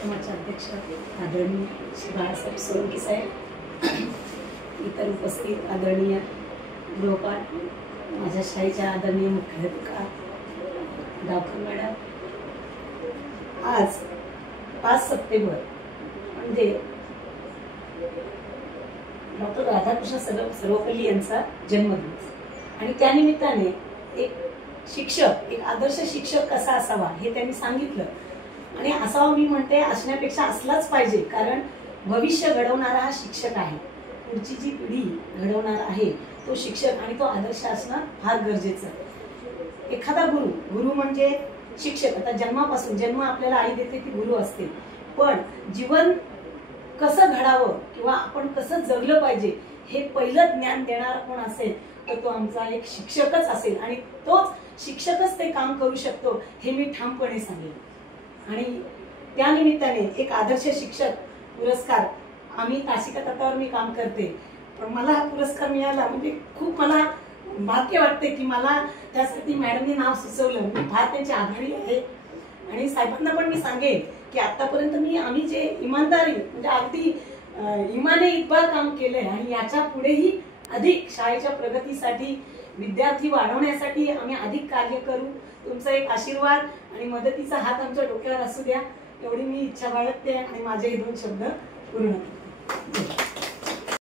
कार्यक्रमाचे अध्यक्ष आदरणीय श्री बाळासाहेब सोळंकी साहेब, इतर उपस्थित आदरणीय गृहपाल, माझ्या शाळेच्या आदरणीय मुख्याध्यापिका गावकर मॅडम, आज 5 सप्टेंबर म्हणजे डॉक्टर राधाकृष्ण सर्वपल्ली यांचा जन्मदिवस आणि त्यानिमित्ताने एक शिक्षक, एक आदर्श शिक्षक कसा असावा हे त्यांनी सांगितलं. आणि असावा मी म्हणते, असण्यापेक्षा असलाच पाहिजे, कारण भविष्य घडवणारा हा शिक्षक आहे. पुढची जी पिढी घडवणार आहे तो शिक्षक आणि तो आदर्श असणं फार गरजेचं आहे. एखादा गुरु म्हणजे शिक्षक. आता जन्मापासून, जन्म आपल्याला आई देते ती गुरु असते, पण जीवन कसं घडावं किंवा आपण कसं जगलं पाहिजे हे पहिलं ज्ञान देणारा कोण असेल तर तो आमचा एक शिक्षकच असेल. आणि तोच शिक्षकच ते काम करू शकतो हे मी ठामपणे सांगेन. आणि त्यानिमित्ताने एक आदर्श शिक्षक पुरस्कार, आम्ही तासिका तत्वावर मी काम करते, पण मला हा पुरस्कार मिळाला म्हणजे खूप मला भाग्य वाटते की मला त्यासाठी मॅडमने नाव सुचवलं. मी फार त्यांची आभारी आहे. आणि साहेबांना पण मी सांगेन की आतापर्यंत आम्ही जे इमानदारी म्हणजे अगदी इमाने इतबार काम केलंय आणि याच्या पुढेही अधिक शाळेच्या प्रगतीसाठी, विद्यार्थी वाढवण्यासाठी आम्ही अधिक कार्य करू. तुमचा एक आशीर्वाद आणि मदतीचा हात आमच्या डोक्यावर असू द्या, एवढी मी इच्छा बाळगते आणि माझे हे 2 शब्द पूर्ण.